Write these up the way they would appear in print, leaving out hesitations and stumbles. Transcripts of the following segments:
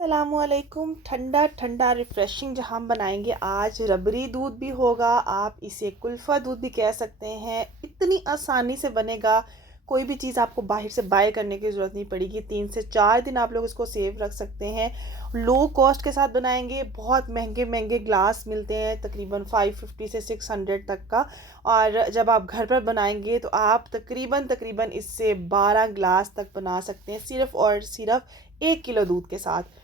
अस्सलामुअलैकुम। ठंडा ठंडा रिफ़्रेशिंग जहाँ हम बनाएंगे आज, रबड़ी दूध भी होगा, आप इसे कुल्फ़ा दूध भी कह सकते हैं। इतनी आसानी से बनेगा, कोई भी चीज़ आपको बाहर से बाय करने की ज़रूरत नहीं पड़ेगी। 3 से 4 दिन आप लोग इसको सेव रख सकते हैं। लो कॉस्ट के साथ बनाएंगे। बहुत महंगे महंगे ग्लास मिलते हैं, तकरीबन 550 से 600 तक का। और जब आप घर पर बनाएंगे तो आप तकरीबन तकरीबन इससे 12 ग्लास तक बना सकते हैं, सिर्फ़ और सिर्फ 1 किलो दूध के साथ।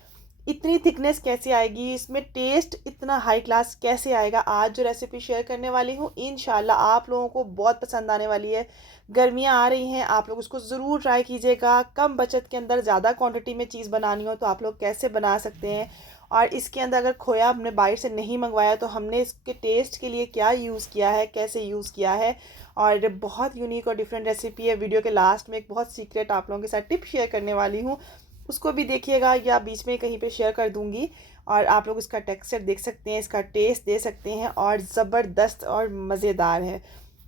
इतनी थिकनेस कैसे आएगी, इसमें टेस्ट इतना हाई क्लास कैसे आएगा, आज जो रेसिपी शेयर करने वाली हूँ इंशाल्लाह आप लोगों को बहुत पसंद आने वाली है। गर्मियाँ आ रही हैं, आप लोग उसको ज़रूर ट्राई कीजिएगा। कम बचत के अंदर ज़्यादा क्वांटिटी में चीज़ बनानी हो तो आप लोग कैसे बना सकते हैं। और इसके अंदर अगर खोया हमने बाहर से नहीं मंगवाया तो हमने इसके टेस्ट के लिए क्या यूज़ किया है, कैसे यूज़ किया है। और बहुत यूनिक और डिफरेंट रेसिपी है। वीडियो के लास्ट में एक बहुत सीक्रेट आप लोगों के साथ टिप शेयर करने वाली हूँ, उसको भी देखिएगा या बीच में कहीं पे शेयर कर दूंगी। और आप लोग इसका टेक्सचर देख सकते हैं, इसका टेस्ट दे सकते हैं, और ज़बरदस्त और मज़ेदार है।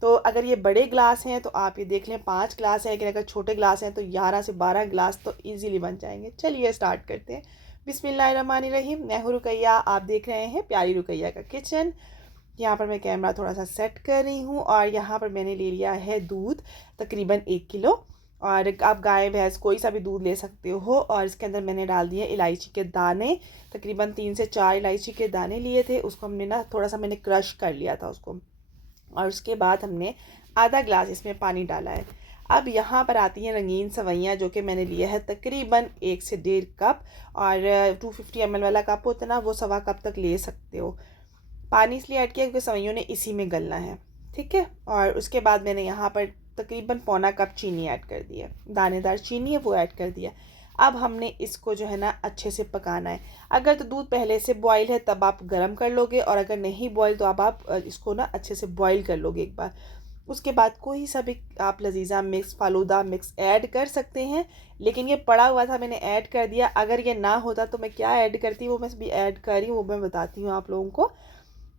तो अगर ये बड़े ग्लास हैं तो आप ये देख लें 5 ग्लास है, लेकिन अगर छोटे ग्लास हैं तो 11 से 12 ग्लास तो इजीली बन जाएंगे। चलिए स्टार्ट करते हैं। बिस्मिल्लाहिर्रहमानिर्रहीम। मैं हूँ रुकैया, आप देख रहे हैं प्यारी रुकैया का किचन। यहाँ पर मैं कैमरा थोड़ा सा सेट कर रही हूँ और यहाँ पर मैंने ले लिया है दूध, तकरीबन 1 किलो। और आप गाय भैंस कोई सा भी दूध ले सकते हो। और इसके अंदर मैंने डाल दिए इलायची के दाने, तकरीबन 3 से 4 इलायची के दाने लिए थे। उसको हमने ना थोड़ा सा मैंने क्रश कर लिया था उसको। और उसके बाद हमने आधा ग्लास इसमें पानी डाला है। अब यहाँ पर आती हैं रंगीन सवैयाँ, जो कि मैंने लिया है तकरीबन 1 से 1.5 कप। और 250 ml वाला कप होता है ना, वो 1.25 कप तक ले सकते हो। पानी इसलिए ऐड किया क्योंकि सवैयों ने इसी में गलना है, ठीक है। और उसके बाद मैंने यहाँ पर तकरीबन पौना कप चीनी ऐड कर दी है, दानेदार चीनी है वो ऐड कर दिया। अब हमने इसको जो है ना अच्छे से पकाना है। अगर तो दूध पहले से बॉईल है तब आप गर्म कर लोगे, और अगर नहीं बॉईल तो अब आप इसको ना अच्छे से बॉईल कर लोगे एक बार। उसके बाद कोई सा भी आप Lazeeza mix, falooda mix add कर सकते हैं। लेकिन ये पड़ा हुआ था, मैंने ऐड कर दिया। अगर ये ना होता तो मैं क्या ऐड करती, वो मैं भी ऐड कर रही हूँ, वो मैं बताती हूँ आप लोगों को।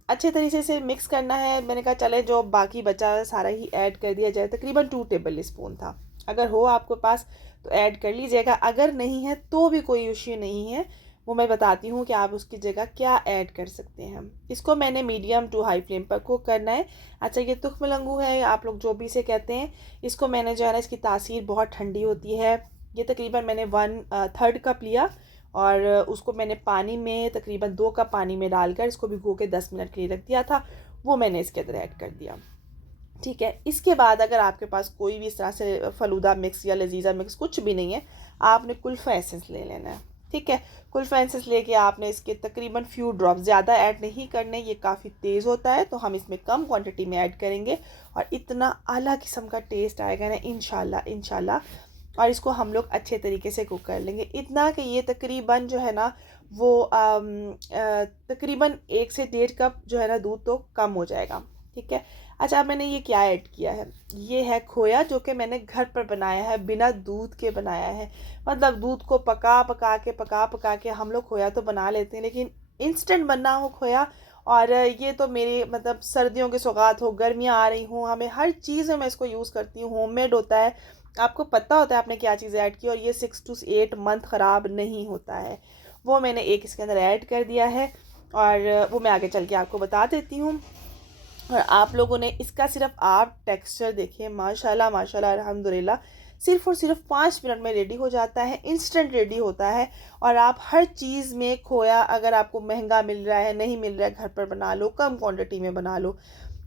अच्छे तरीके से मिक्स करना है। मैंने कहा चले जो बाकी बचा सारा ही ऐड कर दिया जाए। तकरीबन 2 टेबल स्पून था। अगर हो आपके पास तो ऐड कर लीजिएगा, अगर नहीं है तो भी कोई इश्यू नहीं है। वो मैं बताती हूँ कि आप उसकी जगह क्या ऐड कर सकते हैं। इसको मैंने मीडियम टू हाई फ्लेम पर कुक करना है। अच्छा, ये तुख मलंगू है, आप लोग जो भी इसे कहते हैं। इसको मैंने जो है ना, इसकी तासीर बहुत ठंडी होती है। ये तकरीबन मैंने 1/3 कप लिया, और उसको मैंने पानी में तकरीबन 2 कप पानी में डालकर इसको भिगो के 10 मिनट के लिए रख दिया था। वो मैंने इसके अंदर ऐड कर दिया, ठीक है। इसके बाद अगर आपके पास कोई भी इस तरह से फलूदा मिक्स या लजीजा मिक्स कुछ भी नहीं है, आपने कुल्फ़ा एसेंस ले लेना है, ठीक है। कुल्फ़ा एसेंस लेके आपने इसके तकरीबन फ्यू ड्रॉप, ज़्यादा ऐड नहीं करने, ये काफ़ी तेज़ होता है तो हम इसमें कम क्वांटिटी में ऐड करेंगे। और इतना आला किस्म का टेस्ट आएगा ना इंशाल्लाह इंशाल्लाह। और इसको हम लोग अच्छे तरीके से कुक कर लेंगे, इतना कि ये तकरीबन जो है ना वो तकरीबन 1 से 1.5 कप जो है ना दूध तो कम हो जाएगा, ठीक है। अच्छा, अब मैंने ये क्या ऐड किया है, ये है खोया, जो कि मैंने घर पर बनाया है, बिना दूध के बनाया है। मतलब दूध को पका पका के हम लोग खोया तो बना लेते हैं, लेकिन इंस्टेंट बनना हो खोया। और ये तो मेरी मतलब सर्दियों की सौगात हो, गर्मियाँ आ रही हूँ, हमें हर चीज़ में मैं इसको यूज़ करती हूँ। होममेड होता है, आपको पता होता है आपने क्या चीज़ ऐड की, और ये 6 to 8 मंथ ख़राब नहीं होता है। वो मैंने एक इसके अंदर ऐड कर दिया है, और वो मैं आगे चल के आपको बता देती हूँ। और आप लोगों ने इसका सिर्फ आप टेक्सचर देखिए, माशाल्लाह माशाल्लाह अल्हम्दुलिल्लाह, सिर्फ और सिर्फ 5 मिनट में रेडी हो जाता है, इंस्टेंट रेडी होता है। और आप हर चीज़ में खोया, अगर आपको महंगा मिल रहा है, नहीं मिल रहा है, घर पर बना लो, कम क्वांटिटी में बना लो।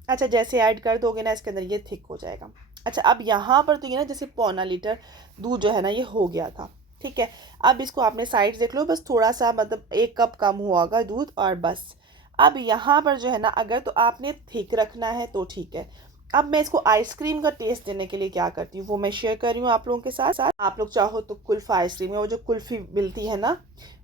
अच्छा, जैसे ऐड कर दोगे ना इसके अंदर, ये थिक हो जाएगा। अच्छा, अब यहाँ पर तो ये ना जैसे पौना लीटर दूध जो है ना ये हो गया था, ठीक है। अब इसको आपने साइड देख लो, बस थोड़ा सा मतलब 1 कप कम हुआ होगा दूध, और बस। अब यहाँ पर जो है ना, अगर तो आपने थिक रखना है तो ठीक है। अब मैं इसको आइसक्रीम का टेस्ट देने के लिए क्या करती हूँ वो मैं शेयर कर रही हूँ आप लोगों के साथ साथ। आप लोग चाहो तो कुल्फ़ा आइसक्रीम में वो जो कुल्फ़ी मिलती है ना,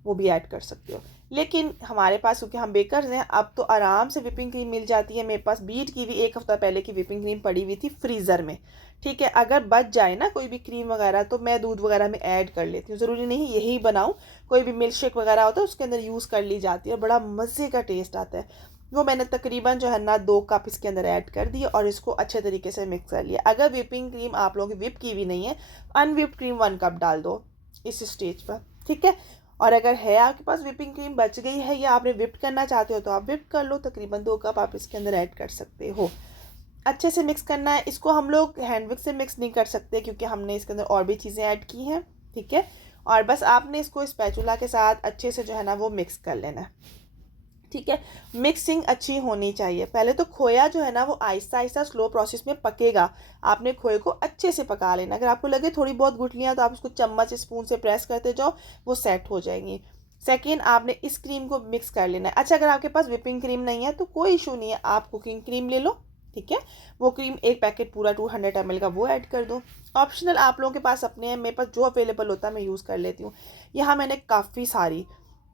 वो भी ऐड कर सकते हो। लेकिन हमारे पास क्योंकि हम बेकर्स हैं, अब तो आराम से विपिंग क्रीम मिल जाती है। मेरे पास बीट की भी 1 हफ़्ता पहले की विपिंग क्रीम पड़ी हुई थी फ्रीज़र में, ठीक है। अगर बच जाए ना कोई भी क्रीम वगैरह तो मैं दूध वगैरह में ऐड कर लेती हूँ, ज़रूरी नहीं यही बनाऊँ। कोई भी मिल्क शेक वगैरह होता है उसके अंदर यूज़ कर ली जाती है, और बड़ा मज़े का टेस्ट आता है। वो मैंने तकरीबन जो है ना 2 कप इसके अंदर ऐड कर दिए, और इसको अच्छे तरीके से मिक्स कर लिया। अगर विपिंग क्रीम आप लोगों की विप की भी नहीं है, अनविप्ड क्रीम 1 कप डाल दो इस स्टेज पर, ठीक है। और अगर है आपके पास विपिंग क्रीम बच गई है या आपने विप्ड करना चाहते हो तो आप विप्ड कर लो, तकरीबन 2 कप आप इसके अंदर ऐड कर सकते हो। अच्छे से मिक्स करना है इसको, हम लोग हैंड विक से मिक्स नहीं कर सकते क्योंकि हमने इसके अंदर और भी चीज़ें ऐड की हैं, ठीक है। और बस आपने इसको स्पैचुला के साथ अच्छे से जो है ना वो मिक्स कर लेना है, ठीक है। मिक्सिंग अच्छी होनी चाहिए। पहले तो खोया जो है ना वो आहिस्ता आहिस्ता स्लो प्रोसेस में पकेगा, आपने खोए को अच्छे से पका लेना। अगर आपको लगे थोड़ी बहुत गुठलियाँ तो आप उसको चम्मच स्पून से प्रेस करते जाओ, वो सेट हो जाएंगी। सेकेंड, आपने इस क्रीम को मिक्स कर लेना है। अच्छा, अगर आपके पास विपिंग क्रीम नहीं है तो कोई इशू नहीं है, आप कुकिंग क्रीम ले लो, ठीक है। वो क्रीम एक पैकेट पूरा 200 ml का वो ऐड कर दो। ऑप्शनल, आप लोगों के पास अपने हैं, मेरे पास जो अवेलेबल होता है मैं यूज़ कर लेती हूँ। यहाँ मैंने काफ़ी सारी,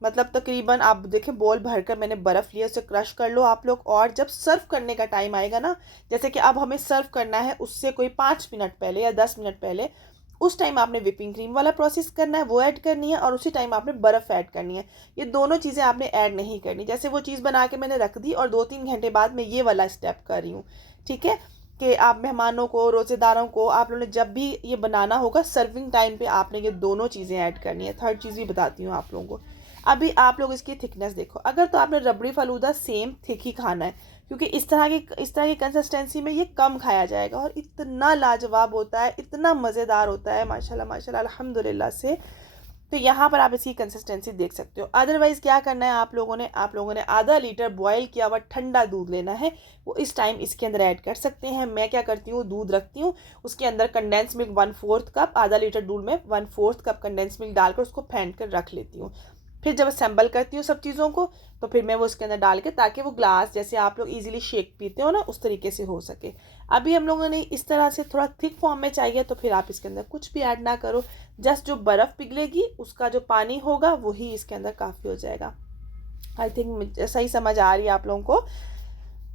मतलब तकरीबन आप देखें बॉल भरकर मैंने बर्फ़ लिया, उसे क्रश कर लो आप लोग। और जब सर्व करने का टाइम आएगा ना, जैसे कि अब हमें सर्व करना है उससे कोई 5 मिनट पहले या 10 मिनट पहले, उस टाइम आपने विपिंग क्रीम वाला प्रोसेस करना है, वो ऐड करनी है, और उसी टाइम आपने बर्फ़ ऐड करनी है। ये दोनों चीज़ें आपने ऐड नहीं करनी। जैसे वो चीज़ बना के मैंने रख दी और 2-3 घंटे बाद मैं ये वाला स्टेप कर रही हूँ, ठीक है। कि आप मेहमानों को, रोज़ेदारों को, आप लोगों ने जब भी ये बनाना होगा सर्विंग टाइम पे आपने ये दोनों चीज़ें ऐड करनी है। थर्ड चीज़ भी बताती हूँ आप लोगों को। अभी आप लोग इसकी थिकनेस देखो, अगर तो आपने रबड़ी फ़ालूदा सेम थिक ही खाना है, क्योंकि इस तरह की कंसिस्टेंसी में ये कम खाया जाएगा और इतना लाजवाब होता है, इतना मज़ेदार होता है, माशाल्लाह माशाल्लाह अल्हम्दुलिल्लाह से। तो यहाँ पर आप इसकी कंसिस्टेंसी देख सकते हो। अदरवाइज़ क्या करना है आप लोगों ने आधा लीटर बॉयल किया हुआ ठंडा दूध लेना है, वो इस टाइम इसके अंदर ऐड कर सकते हैं। मैं क्या करती हूँ, दूध रखती हूँ, उसके अंदर कंडेंस मिल्क 1/4 कप, आधा लीटर दूध में 1/4 कप कंडेंस मिल्क डालकर उसको फेंट कर रख लेती हूँ। फिर जब असेंबल करती हूँ सब चीज़ों को, तो फिर मैं वो उसके अंदर डाल के, ताकि वो ग्लास जैसे आप लोग इजीली शेक पीते हो ना उस तरीके से हो सके। अभी हम लोगों ने इस तरह से थोड़ा थिक फॉर्म में चाहिए तो फिर आप इसके अंदर कुछ भी ऐड ना करो, जस्ट जो बर्फ़ पिघलेगी उसका जो पानी होगा वही इसके अंदर काफ़ी हो जाएगा। आई थिंक सही समझ आ रही है आप लोगों को।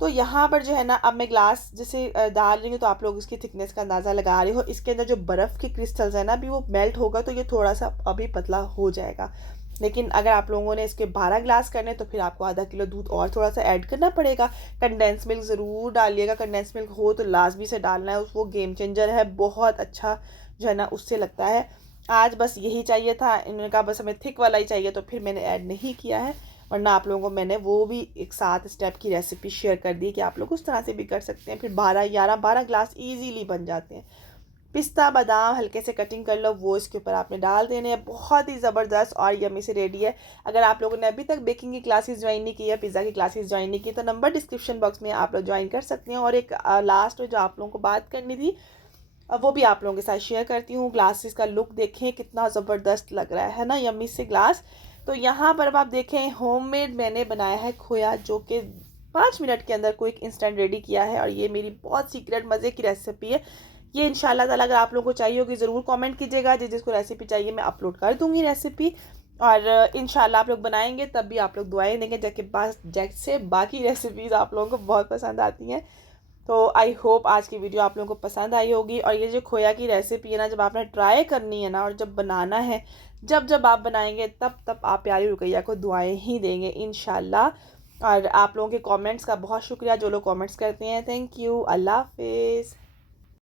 तो यहाँ पर जो है ना, अब मैं ग्लास जैसे डाल रही हूँ तो आप लोग इसकी थिकनेस का अंदाज़ा लगा रहे हो। इसके अंदर जो बर्फ़ के क्रिस्टल्स हैं ना, अभी वो मेल्ट होगा तो ये थोड़ा सा अभी पतला हो जाएगा। लेकिन अगर आप लोगों ने इसके 12 ग्लास करने तो फिर आपको आधा किलो दूध और थोड़ा सा ऐड करना पड़ेगा। कंडेंस मिल्क ज़रूर डालिएगा, कंडेंस मिल्क हो तो लाजमी से डालना है, वो गेम चेंजर है, बहुत अच्छा जो है ना उससे लगता है। आज बस यही चाहिए था, इन्होंने कहा बस हमें थिक वाला ही चाहिए तो फिर मैंने ऐड नहीं किया है, वरना आप लोगों को मैंने वो भी एक 7 स्टेप की रेसिपी शेयर कर दी कि आप लोग उस तरह से भी कर सकते हैं। फिर 12 ग्लास ईजीली बन जाते हैं। पिस्ता बादाम हल्के से कटिंग कर लो, वो इसके ऊपर आपने डाल देने हैं। बहुत ही ज़बरदस्त और यम्मी से रेडी है। अगर आप लोगों ने अभी तक बेकिंग की क्लासेस ज्वाइन नहीं की है, पिज़्ज़ा की क्लासेस ज्वाइन नहीं की, तो नंबर डिस्क्रिप्शन बॉक्स में आप लोग ज्वाइन कर सकते हैं। और एक लास्ट में जो आप लोगों को बात करनी थी, वो भी आप लोगों के साथ शेयर करती हूँ। ग्लासेस का लुक देखें कितना ज़बरदस्त लग रहा है ना, यम्मी से ग्लास। तो यहाँ पर अब आप देखें, होममेड मैंने बनाया है खोया, जो कि 5 मिनट के अंदर क्विक इंस्टेंट रेडी किया है। और ये मेरी बहुत सीक्रेट मज़े की रेसिपी है। ये इंशाल्लाह ताला अगर आप लोगों को चाहिए होगी ज़रूर कमेंट कीजिएगा, जिसको रेसिपी चाहिए मैं अपलोड कर दूँगी रेसिपी। और इंशाल्लाह आप लोग बनाएंगे तब भी आप लोग दुआएं देंगे, जैसे बाकी रेसिपीज़ आप लोगों को बहुत पसंद आती हैं। तो आई होप आज की वीडियो आप लोगों को पसंद आई होगी। और ये जो खोया की रेसिपी है ना, जब आपने ट्राई करनी है ना और जब बनाना है, जब आप बनाएंगे तब आप प्यारी रुकैया को दुआएं ही देंगे इंशाल्लाह। और आप लोगों के कमेंट्स का बहुत शुक्रिया, जो लोग कमेंट्स करते हैं, थैंक यू। अल्लाह हाफिज़।